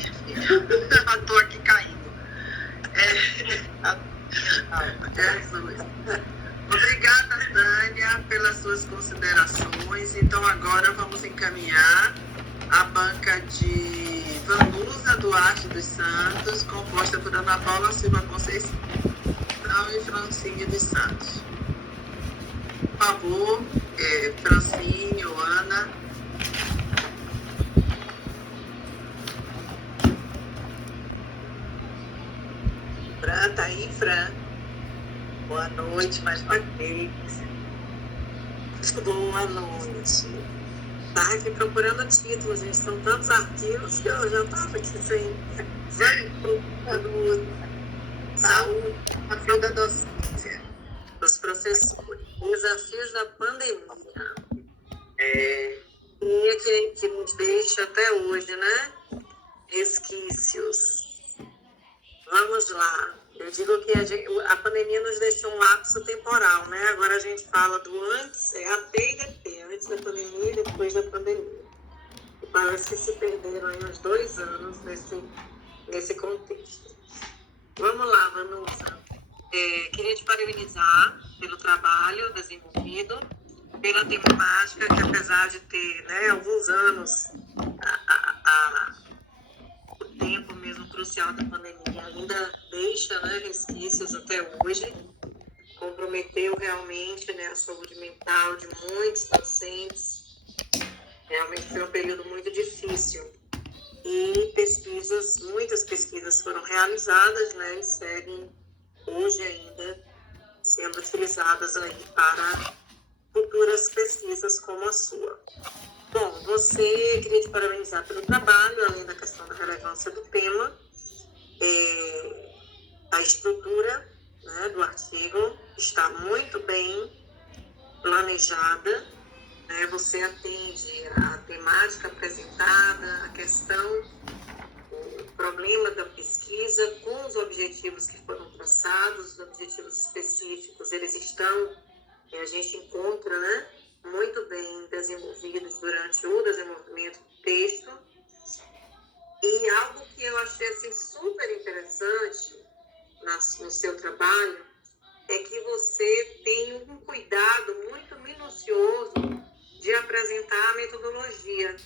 Estou aqui caindo. Jesus. Obrigada, Tânia, pelas suas considerações. Então, agora vamos encaminhar a banca de Vanusa Duarte dos Santos, composta por Ana Paula Silva Conceição e Francine dos Santos. Por favor, Francine ou Ana. Fran, tá aí, Fran? Boa noite, mais uma vez. Boa noite. Estava aqui procurando títulos, gente. São tantos artigos que eu já estava aqui sem saúde, a vida da docência, dos professores. Desafios da pandemia. Que nos deixa até hoje, né? Resquícios. Vamos lá. Eu digo que a pandemia nos deixou um lapso temporal, né? Agora a gente fala do antes, AT e DT, antes da pandemia e depois da pandemia. E parece que se perderam aí uns 2 anos nesse contexto. Vamos lá, Vanusa. Queria te parabenizar pelo trabalho desenvolvido, pela temática que, apesar de ter, né, alguns anos, o tempo mesmo crucial da pandemia ainda deixa, né, resquícios até hoje, comprometeu realmente, né, a saúde mental de muitos docentes. Realmente foi um período muito difícil. E muitas pesquisas foram realizadas, né, e seguem hoje ainda sendo utilizadas aí para futuras pesquisas como a sua. Bom, queria te parabenizar pelo trabalho, além da questão da relevância do tema, a estrutura, né, do artigo está muito bem planejada, né, você atende a temática apresentada, a questão, o problema da pesquisa com os objetivos que foram traçados, os objetivos específicos, eles estão, a gente encontra, né, muito bem desenvolvidos durante o desenvolvimento do texto. E algo que eu achei assim, super interessante no seu trabalho é que você tem um cuidado muito minucioso de apresentar a metodologia,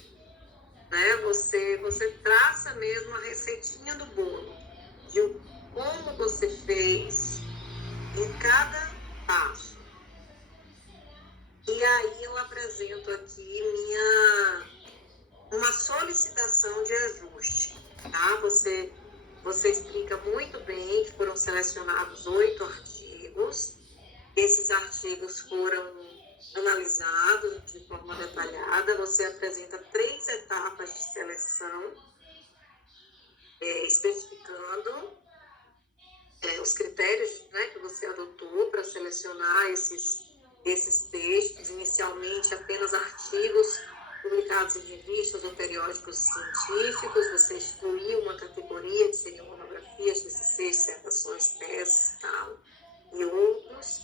né? Você traça mesmo a receitinha do bolo, de como você fez em cada passo. E aí eu apresento aqui uma solicitação de ajuste, tá? Você explica muito bem que foram selecionados 8 artigos. Esses artigos foram analisados de forma detalhada. Você apresenta 3 etapas de seleção, especificando os critérios, né, que você adotou para selecionar esses textos. Inicialmente, apenas artigos publicados em revistas ou periódicos científicos. Você excluiu uma categoria, que seriam monografias, TCCs, dissertações, teses, tal, e outros,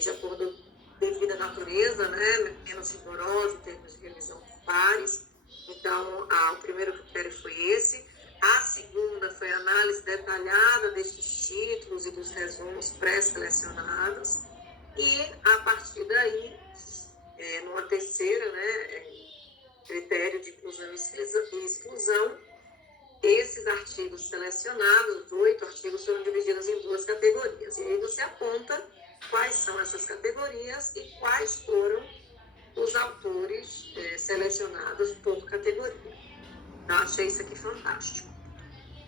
de acordo devido à natureza, né, menos rigorosa em termos de revisão por pares. Então, o primeiro critério foi esse. A segunda foi a análise detalhada destes títulos e dos resumos pré-selecionados. E, a partir daí, numa terceira, né, critério de inclusão e exclusão, esses artigos selecionados, 8 artigos, foram divididos em 2 categorias. E aí você aponta quais são essas categorias e quais foram os autores selecionados por categoria. Então, achei isso aqui fantástico,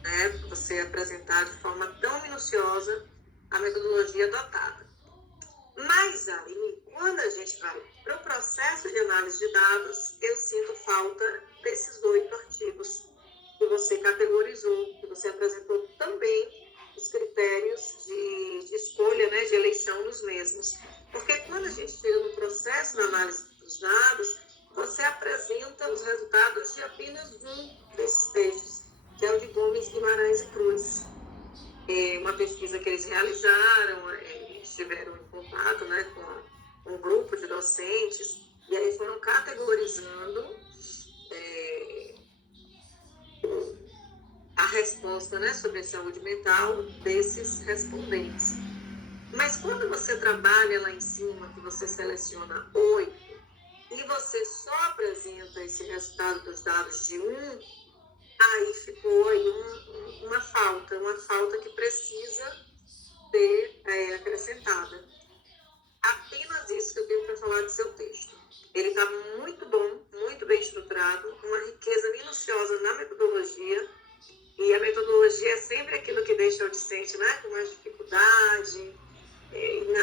né? Você apresentar de forma tão minuciosa a metodologia adotada. Mas aí, quando a gente vai para o processo de análise de dados, eu sinto falta desses 8 artigos que você categorizou, que você apresentou também os critérios de escolha, né, de eleição dos mesmos. Porque quando a gente chega no processo de análise dos dados, você apresenta os resultados de apenas um desses textos, que é o de Gomes, Guimarães e Cruz. Uma pesquisa que eles realizaram, estiveram em contato, né, com um grupo de docentes, e aí foram categorizando resposta, né, sobre a saúde mental desses respondentes. Mas quando você trabalha lá em cima, que você seleciona 8, e você só apresenta esse resultado dos dados de 1, aí ficou aí uma falta que precisa ser acrescentada. Apenas isso que eu tenho para falar do seu texto. Ele está muito bom, muito bem estruturado, uma riqueza minuciosa na metodologia, e a metodologia é sempre aquilo que deixa o discente, né, com mais dificuldade.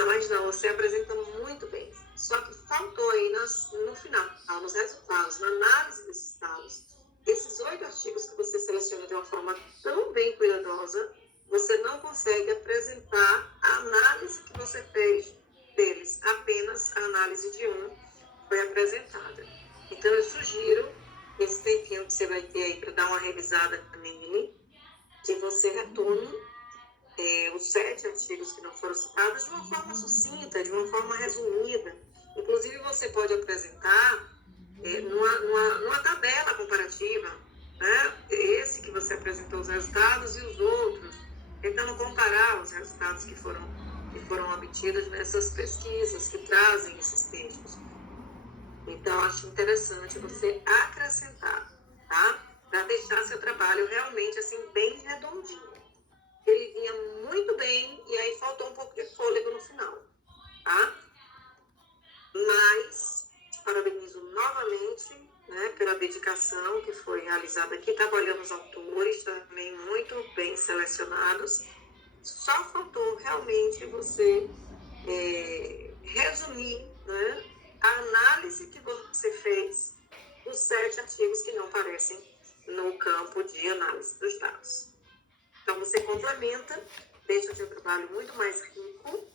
Mas não, você apresenta muito bem. Só que faltou aí no final, nos resultados, na análise desses dados, esses 8 artigos que você seleciona de uma forma tão bem cuidadosa, você não consegue apresentar a análise que você fez deles. Apenas a análise de 1 foi apresentada. Então, eu sugiro esse tempinho que você vai ter aí para dar uma revisada nele, que você retome os 7 artigos que não foram citados de uma forma sucinta, de uma forma resumida. Inclusive, você pode apresentar numa tabela comparativa, né? Esse que você apresentou os resultados e os outros, tentando comparar os resultados que foram obtidos nessas pesquisas que trazem esses textos. Então, acho interessante você acrescentar, tá? Para deixar seu trabalho realmente assim bem redondinho. Ele vinha muito bem e aí faltou um pouco de fôlego no final, tá? Mas te parabenizo novamente, né, pela dedicação que foi realizada aqui. Trabalhamos autores também muito bem selecionados. Só faltou realmente você resumir, né, a análise que você fez dos 7 artigos que não aparecem no campo de análise dos dados. Então, você complementa, deixa o seu trabalho muito mais rico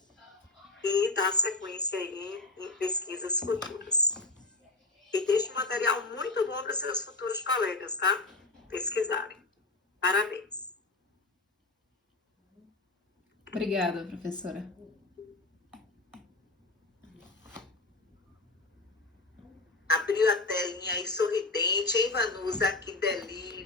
e dá sequência aí em pesquisas futuras. E deixa um material muito bom para seus futuros colegas, tá? Pesquisarem. Parabéns. Obrigada, professora. Abriu a telinha aí sorridente, hein, Vanusa? Que delícia!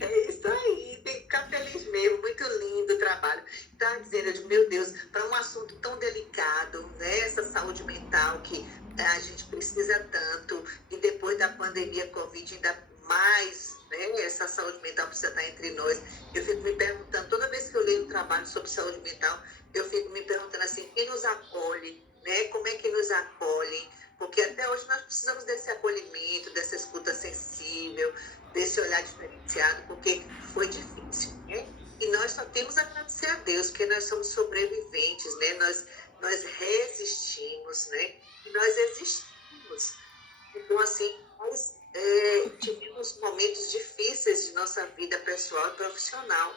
É isso aí, tem que ficar feliz mesmo, muito lindo o trabalho. Estava dizendo, meu Deus, para um assunto tão delicado, né? Essa saúde mental que a gente precisa tanto, e depois da pandemia Covid ainda mais, né? Essa saúde mental precisa estar entre nós. Eu fico me perguntando, toda vez que eu leio um trabalho sobre saúde mental, eu fico me perguntando assim, quem nos acolhe, né? Como é que nos acolhem? Porque até hoje nós precisamos desse acolhimento, dessa escuta sensível, desse olhar diferenciado, porque foi difícil, né? E nós só temos a agradecer a Deus, porque nós somos sobreviventes, né? Nós resistimos, né? E nós existimos. Então, assim, nós tivemos momentos difíceis de nossa vida pessoal e profissional,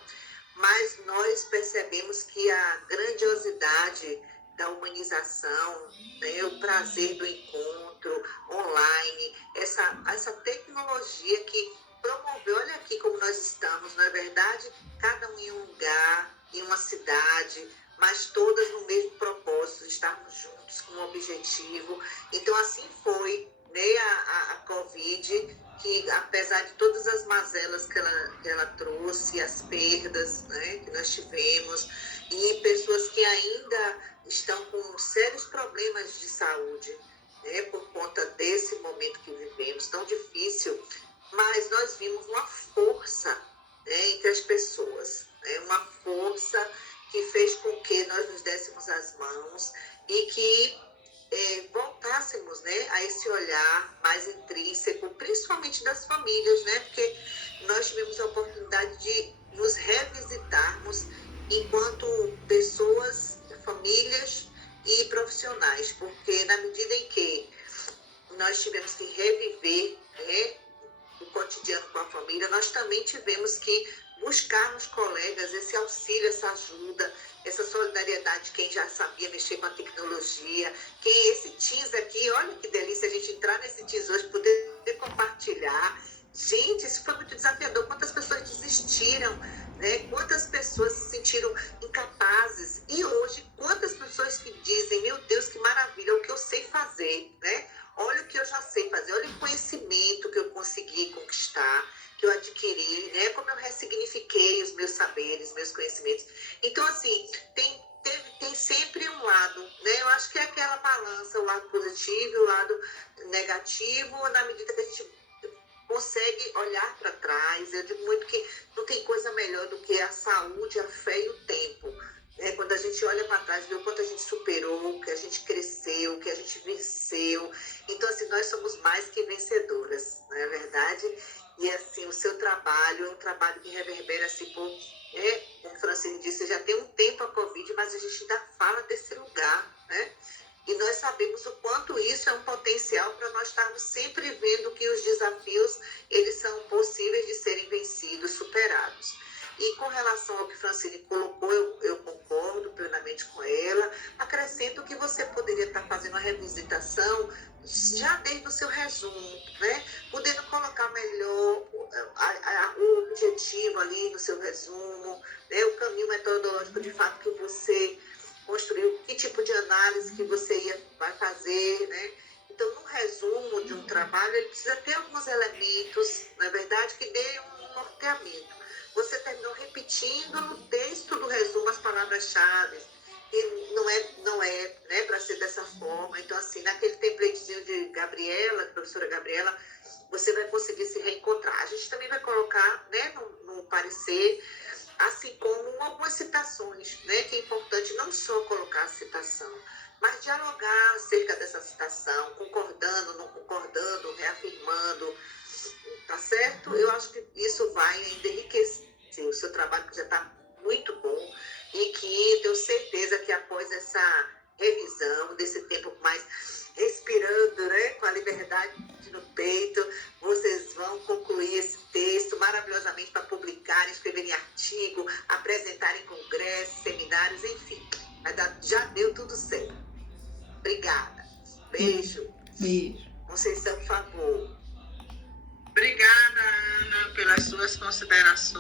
mas nós percebemos que a grandiosidade da humanização, né, o prazer do encontro online, essa tecnologia que promoveu, olha aqui como nós estamos, não é verdade? Cada um em um lugar, em uma cidade, mas todas no mesmo propósito, estarmos juntos com um objetivo. Então, assim foi, né, a Covid, que apesar de todas as mazelas que ela trouxe, as perdas, né, que nós tivemos, e pessoas que ainda estão com sérios problemas de saúde, né, por conta desse momento que vivemos, tão difícil, mas nós vimos uma força, né, entre as pessoas, né, uma força que fez com que nós nos dessemos as mãos e que voltássemos, né, a esse olhar mais intrínseco, principalmente das famílias, né, porque nós tivemos a oportunidade de nos revisitarmos enquanto pessoas, famílias e profissionais, porque na medida em que nós tivemos que reviver, né, o cotidiano com a família, nós também tivemos que buscar nos colegas esse auxílio, essa ajuda, essa solidariedade, quem já sabia mexer com a tecnologia, quem esse Teams aqui, olha que delícia a gente entrar nesse Teams hoje, poder compartilhar. Gente, isso foi muito desafiador. Quantas pessoas desistiram, né? Quantas pessoas se sentiram incapazes. E hoje, quantas pessoas que dizem, meu Deus, que maravilha, é o que eu sei fazer, né? Olha o que eu já sei fazer, olha o conhecimento balança o lado positivo e o lado negativo, na medida que a gente consegue olhar para trás. Eu digo muito que não tem coisa melhor do que a saúde, a fé e o tempo. Quando a gente olha para trás, vê o quanto a gente superou, o que a gente cresceu, o que a gente venceu. Então, assim, nós somos mais que vencedoras, não é verdade? E, assim, o seu trabalho é um trabalho que reverbera, assim, como o Francine disse, já tem um tempo a Covid, mas a gente ainda fala desse lugar, né? E nós sabemos o quanto isso é um potencial para nós estarmos sempre vendo que os desafios, eles são possíveis de serem vencidos, superados. E com relação ao que Francine colocou, eu concordo plenamente com ela. Acrescento que você poderia estar fazendo uma revisitação já desde o seu resumo, né? Podendo colocar melhor o objetivo ali no seu resumo, né? O caminho metodológico de fato que você construiu, que tipo de análise que você vai fazer, né? Então, no resumo de um trabalho, ele precisa ter alguns elementos, na verdade, que dê um norteamento. Você terminou repetindo no texto do resumo as palavras-chave, e não é né, para ser dessa forma. Então, assim, naquele templatezinho de Gabriela, professora Gabriela, você vai conseguir se reencontrar. A gente também vai colocar, né, no parecer, assim como algumas citações, né, que é importante não só colocar a citação, mas dialogar acerca dessa citação, concordando, não concordando, reafirmando, tá certo? Eu acho que isso vai ainda enriquecer o seu trabalho, que já está muito bom, e que tenho certeza que após essa revisão, desse tempo mais respirando, né, com a liberdade no peito, vocês vão concluir esse texto maravilhosamente para publicar, escreverem artigo, apresentarem congressos, seminários, enfim. Já deu tudo certo. Obrigada. Beijo. Beijo. Conceição, por favor. Obrigada, Ana, pelas suas considerações.